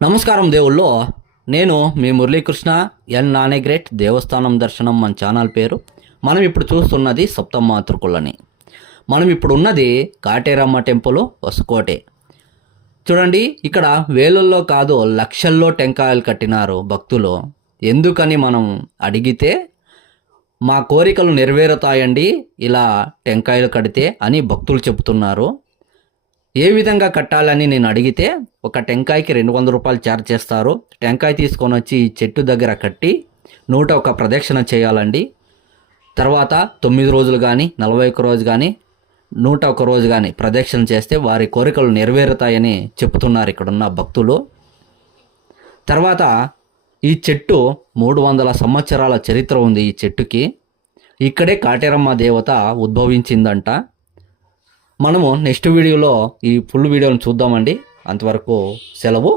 నమస్కారం దేవుళ్ళో. నేను మీ మురళీకృష్ణ ఎన్ నానేగ్రేట్ దేవస్థానం దర్శనం మన ఛానల్ పేరు. మనం ఇప్పుడు చూస్తున్నది సప్తమాతృకులని. మనం ఇప్పుడు ఉన్నది కాటేరమ్మ టెంపుల్, వసుకోటే. చూడండి, ఇక్కడ వేలల్లో కాదు లక్షల్లో టెంకాయలు కట్టినారు భక్తులు. ఎందుకని మనం అడిగితే మా కోరికలు నెరవేరుతాయండి ఇలా టెంకాయలు కడితే అని భక్తులు చెబుతున్నారు. ఏ విధంగా కట్టాలని నేను అడిగితే ఒక టెంకాయకి 200 రూపాయలు ఛార్జ్ చేస్తారు. టెంకాయ తీసుకొని వచ్చి చెట్టు దగ్గర కట్టి 101 ప్రదక్షిణ చేయాలండి. తర్వాత 9 రోజులు కానీ 41 రోజు కానీ 101 రోజు కానీ ప్రదక్షిణ చేస్తే వారి కోరికలు నెరవేరుతాయని చెప్తున్నారు ఇక్కడున్న భక్తులు. తర్వాత ఈ చెట్టు 300 సంవత్సరాల చరిత్ర ఉంది ఈ చెట్టుకి. ఇక్కడే కాటేరమ్మ దేవత ఉద్భవించిందంట. మనము నెక్స్ట్ వీడియోలో ఈ ఫుల్ వీడియోని చూద్దామండి. అంతవరకు సెలవు.